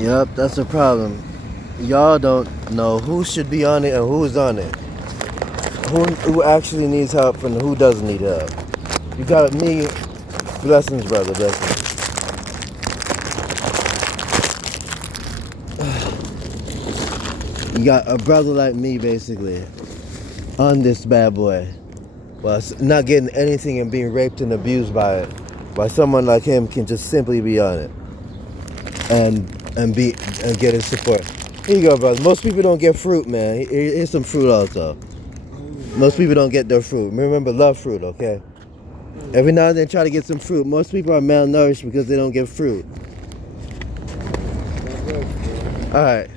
Yep, that's a problem. Y'all don't know who should be on it and who's on it. Who actually needs help and who doesn't need help. You got me, blessings, brother, blessings. You got a brother like me, basically, on this bad boy, while not getting anything and being raped and abused by it. While someone like him can just simply be on it and get his support. Here you go, brother. Most people don't get fruit, man. Here's some fruit also. Most people don't get their fruit. Remember, love fruit, okay? Every now and then try to get some fruit. Most people are malnourished because they don't get fruit. Alright.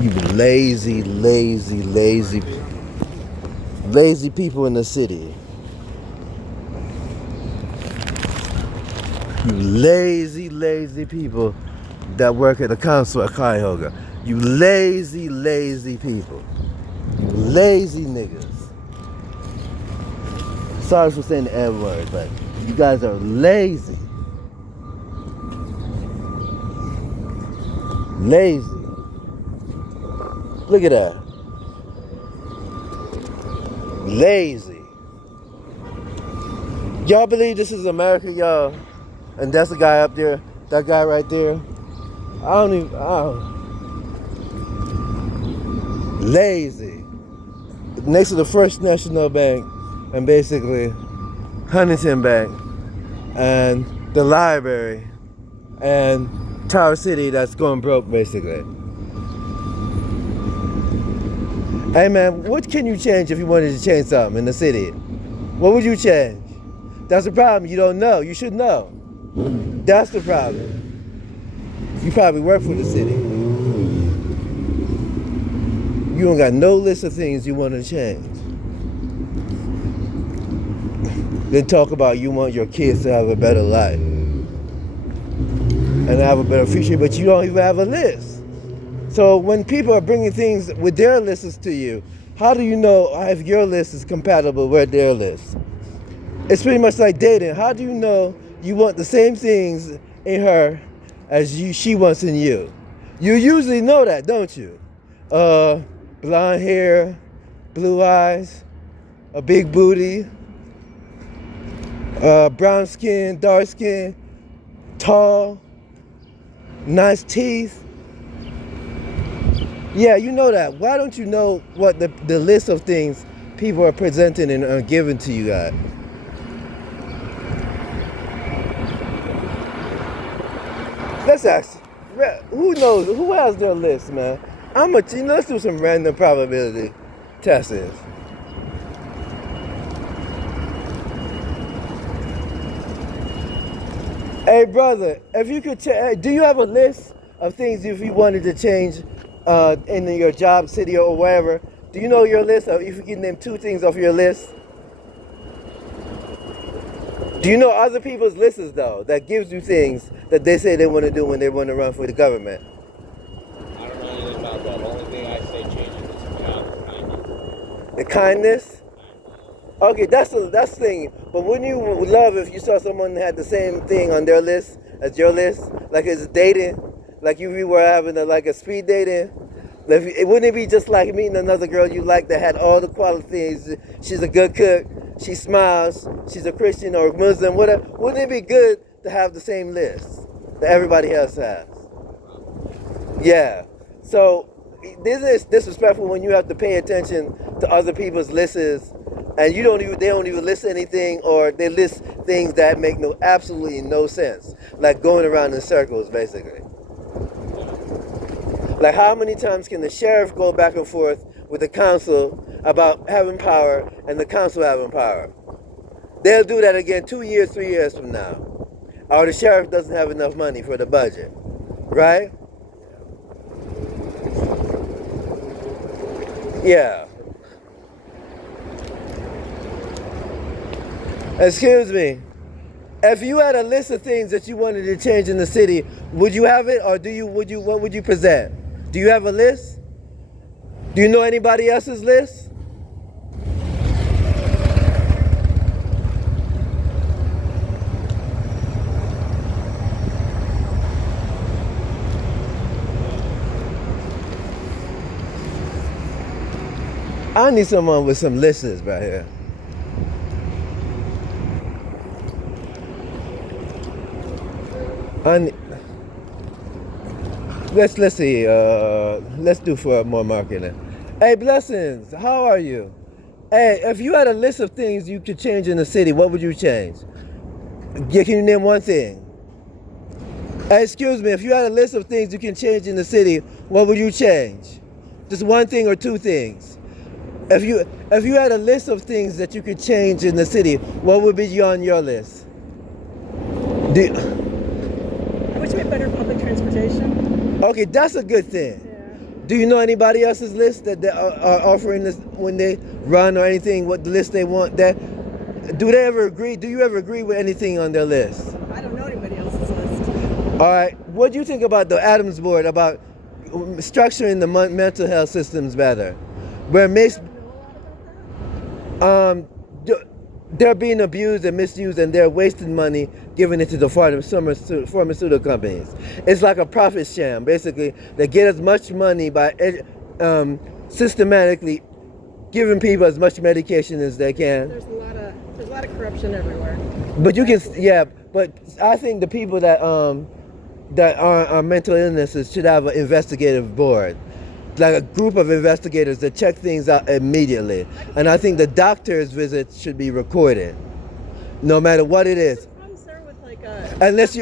You lazy people in the city. You lazy people that work at the council at Cuyahoga. You lazy people. You lazy niggas. Sorry for saying the N word, but you guys are lazy. Lazy. Look at that. Lazy. Y'all believe this is America, y'all? And that's the guy up there, that guy right there. Lazy. Next to the First National Bank and basically Huntington Bank and the library and Tower City that's going broke basically. Hey man, what can you change if you wanted to change something in the city? What would you change? That's the problem, you don't know. You should know. That's the problem. You probably work for the city. You don't got no list of things you want to change. Then talk about you want your kids to have a better life and have a better future, but you don't even have a list. So when people are bringing things with their lists to you, how do you know if your list is compatible with their list? It's pretty much like dating. How do you know you want the same things in her as she wants in you? You usually know that, don't you? Blonde hair, blue eyes, a big booty, brown skin, dark skin, tall, nice teeth. Yeah, you know that. Why don't you know what the list of things people are presenting and are giving to you guys? Let's ask, who knows, who has their list, man? Let's do some random probability tests. Hey brother, if you could, do you have a list of things if you wanted to change in your job, city, or wherever? Do you know your list of, if you can name 2 things off your list? Do you know other people's lists though, that gives you things that they say they want to do when they want to run for the government? I don't know anything about that. The only thing I say changes is kindness. The kindness? Okay, that's the thing. But wouldn't you love if you saw someone that had the same thing on their list as your list? Like it's dating? Like you were having a speed dating? Wouldn't it be just like meeting another girl you like that had all the qualities? She's a good cook, she smiles, she's a Christian or a Muslim, whatever. Wouldn't it be good to have the same list that everybody else has? Yeah. So this is disrespectful when you have to pay attention to other people's lists and they don't even list anything, or they list things that make absolutely no sense. Like going around in circles basically. Like how many times can the sheriff go back and forth with the council about having power and the council having power? They'll do that again 2 years, 3 years from now. Or the sheriff doesn't have enough money for the budget, right? Yeah. Excuse me. If you had a list of things that you wanted to change in the city, would you have it, or what would you present? Do you have a list? Do you know anybody else's list? I need someone with some listeners right here. I need, let's see. Let's do for more marketing. Hey, Blessings, how are you? Hey, if you had a list of things you could change in the city, what would you change? Yeah, can you name one thing? Hey, excuse me, if you had a list of things you can change in the city, what would you change? Just one thing or two things. If you had a list of things that you could change in the city, what would be on your list? Do, I wish we had better public transportation. okay, that's a good thing. Yeah. Do you know anybody else's list that they are offering this when they run or anything? What the list they want? That do they ever agree? Do you ever agree with anything on their list? I don't know anybody else's list. All right. What do you think about the Adams Board about structuring the mental health systems better, where makes I don't know a lot about that. they're being abused and misused, and they're wasting money giving it to the pharmaceutical companies. It's like a profit sham, basically. They get as much money by systematically giving people as much medication as they can. There's a lot of corruption everywhere. But you can, yeah. But I think the people that are mental illnesses should have an investigative board, like a group of investigators that check things out immediately. And I think the doctor's visits should be recorded, no matter what it is. I'm sorry with like Unless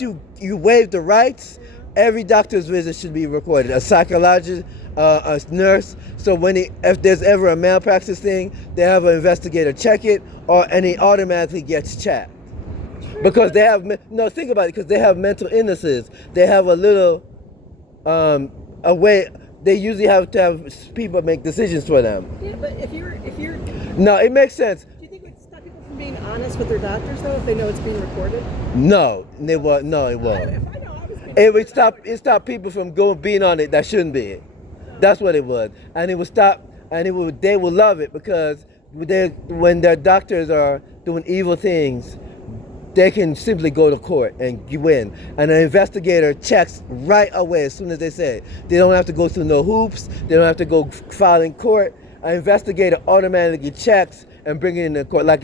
you waive the rights, every doctor's visit should be recorded. A psychologist, a nurse. So if there's ever a malpractice thing, they have an investigator check it, and it automatically gets checked. Because they have think about it. Because they have mental illnesses, they have a little a way. They usually have to have people make decisions for them. Yeah, but if you're No, it makes sense. do you think it would stop people from being honest with their doctors though if they know it's being recorded? No, it won't. No, it If won't. I know I was being It would stop people from being on it that shouldn't be. That's what it would. And it would stop, and they will love it, because when their doctors are doing evil things, they can simply go to court and you win. And an investigator checks right away as soon as they say it. They don't have to go through no hoops. They don't have to go file in court. An investigator automatically checks and bring it into court, like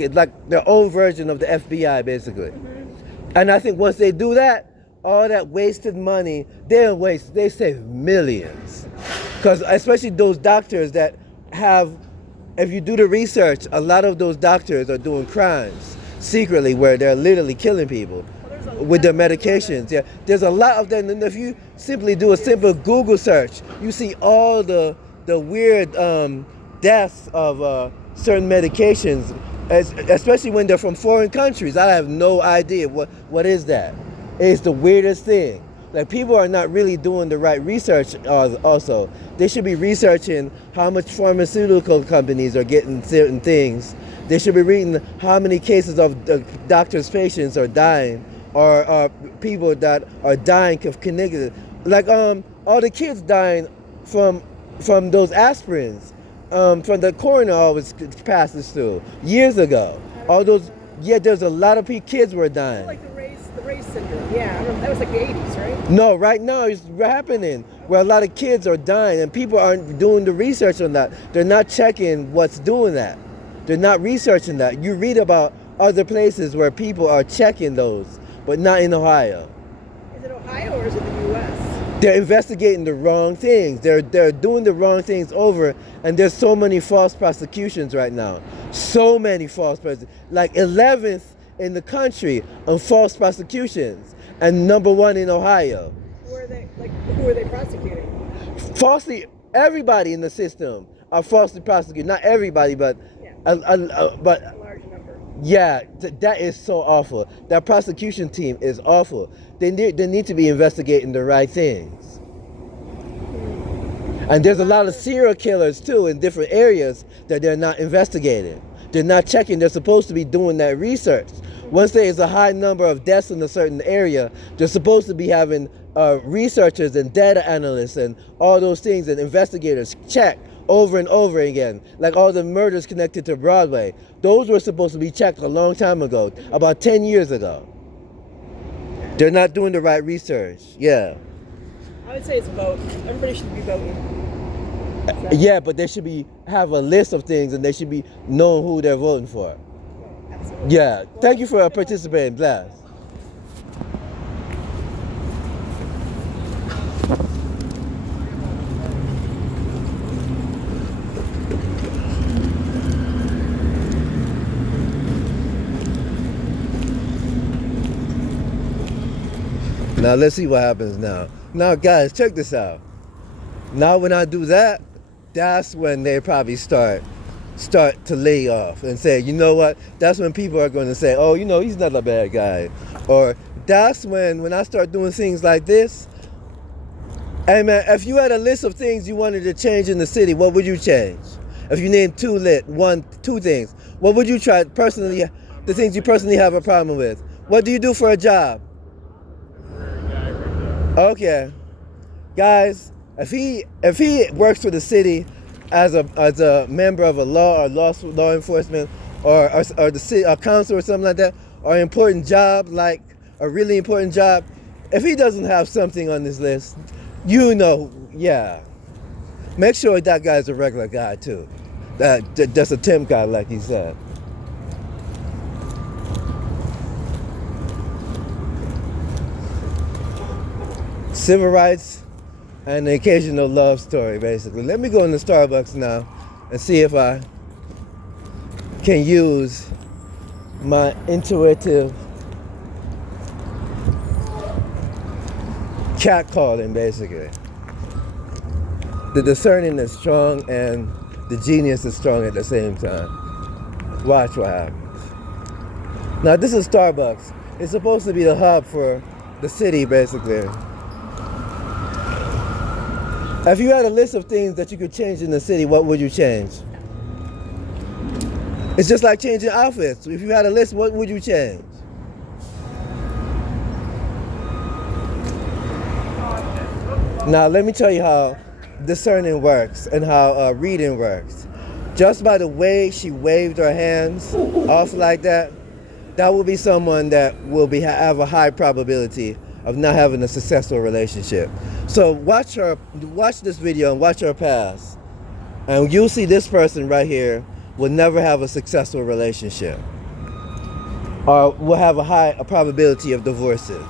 their own version of the FBI, basically. Mm-hmm. And I think once they do that, all that wasted money, they save millions. Because especially those doctors that have, if you do the research, a lot of those doctors are doing crimes secretly where they're literally killing people with their medications. Yeah, there's a lot of them. And if you simply do a simple Google search, you see all the weird deaths of certain medications, especially when they're from foreign countries. I have no idea what is that. It's the weirdest thing. Like, people are not really doing the right research. Also, they should be researching how much pharmaceutical companies are getting certain things. They should be reading how many cases of doctors' patients are dying, or people that are dying of connected, like all the kids dying from those aspirins, from the coroner always passes through years ago. All those, there's a lot of kids were dying. Like the race syndrome. Yeah, I remember, that was like the 80s, right? No, right now it's happening where a lot of kids are dying, and people aren't doing the research on that. They're not checking what's doing that. They're not researching that. You read about other places where people are checking those, but not in Ohio. Is it Ohio or is it the U.S.? They're investigating the wrong things. They're doing the wrong things over, and there's so many false prosecutions right now. So many false prosecutions. Like 11th in the country on false prosecutions, and number 1 in Ohio. Who are they prosecuting? Falsely, everybody in the system are falsely prosecuted. Not everybody, but A but large number. yeah, that is so awful. That prosecution team is awful. They need to be investigating the right things. And there's a lot of serial killers too in different areas that they're not investigating. They're not checking. They're supposed to be doing that research. Once there is a high number of deaths in a certain area, they're supposed to be having researchers and data analysts and all those things, and investigators check over and over again. Like all the murders connected to Broadway, those were supposed to be checked a long time ago, about 10 years ago. They're not doing the right research. Yeah. I would say it's vote. Everybody should be voting. Yeah, but they should be have a list of things, and they should be knowing who they're voting for. Absolutely. Yeah. Thank you for participating. Bless. Now let's see what happens now. Now guys, check this out. Now when I do that, that's when they probably start to lay off and say, you know what? That's when people are going to say, oh, you know, he's not a bad guy. Or that's when I start doing things like this. Hey man, if you had a list of things you wanted to change in the city, what would you change? If you named two things, what would you try personally, the things you personally have a problem with? What do you do for a job? Okay, guys, if he works for the city as a member of a law enforcement or the city or council or something like that, or an important job, like a really important job, if he doesn't have something on this list, you know, yeah, make sure that guy's a regular guy too, just a temp guy like he said. Civil rights and the occasional love story, basically. Let me go into Starbucks now and see if I can use my intuitive cat calling, basically. The discerning is strong and the genius is strong at the same time. Watch what happens. Now this is Starbucks. It's supposed to be the hub for the city, basically. If you had a list of things that you could change in the city, what would you change? It's just like changing outfits. If you had a list, what would you change? Now, let me tell you how discerning works and how reading works. Just by the way she waved her hands off like that, that will be someone that will have a high probability of not having a successful relationship. So watch this video and watch her pass. And you'll see this person right here will never have a successful relationship. Or will have a probability of divorces.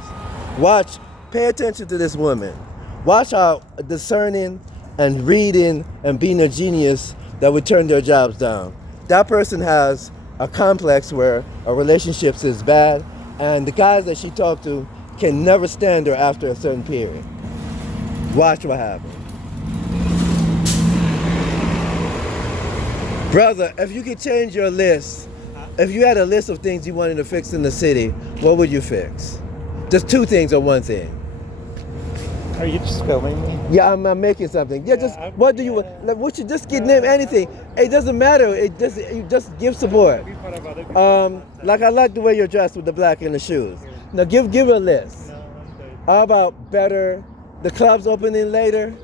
Watch, pay attention to this woman. Watch how discerning and reading and being a genius that would turn their jobs down. That person has a complex where a relationship is bad, and the guys that she talked to can never stand her after a certain period. Watch what happens. Brother, if you could change your list, if you had a list of things you wanted to fix in the city, what would you fix? Just two things or one thing? Are you just filming me? Yeah, I'm making something. Yeah, just what do you want? Like, what you just get name anything. It doesn't matter. You just give support. Like I like the way you're dressed with the black and the shoes. Now give a list. How about better? The clubs opening later.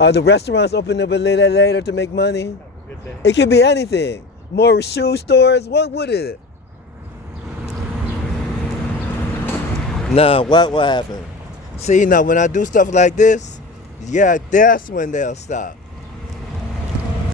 The restaurants opening a bit later to make money. Good day. It could be anything. More shoe stores. What would it? Now what happened? See, now when I do stuff like this, yeah, that's when they'll stop.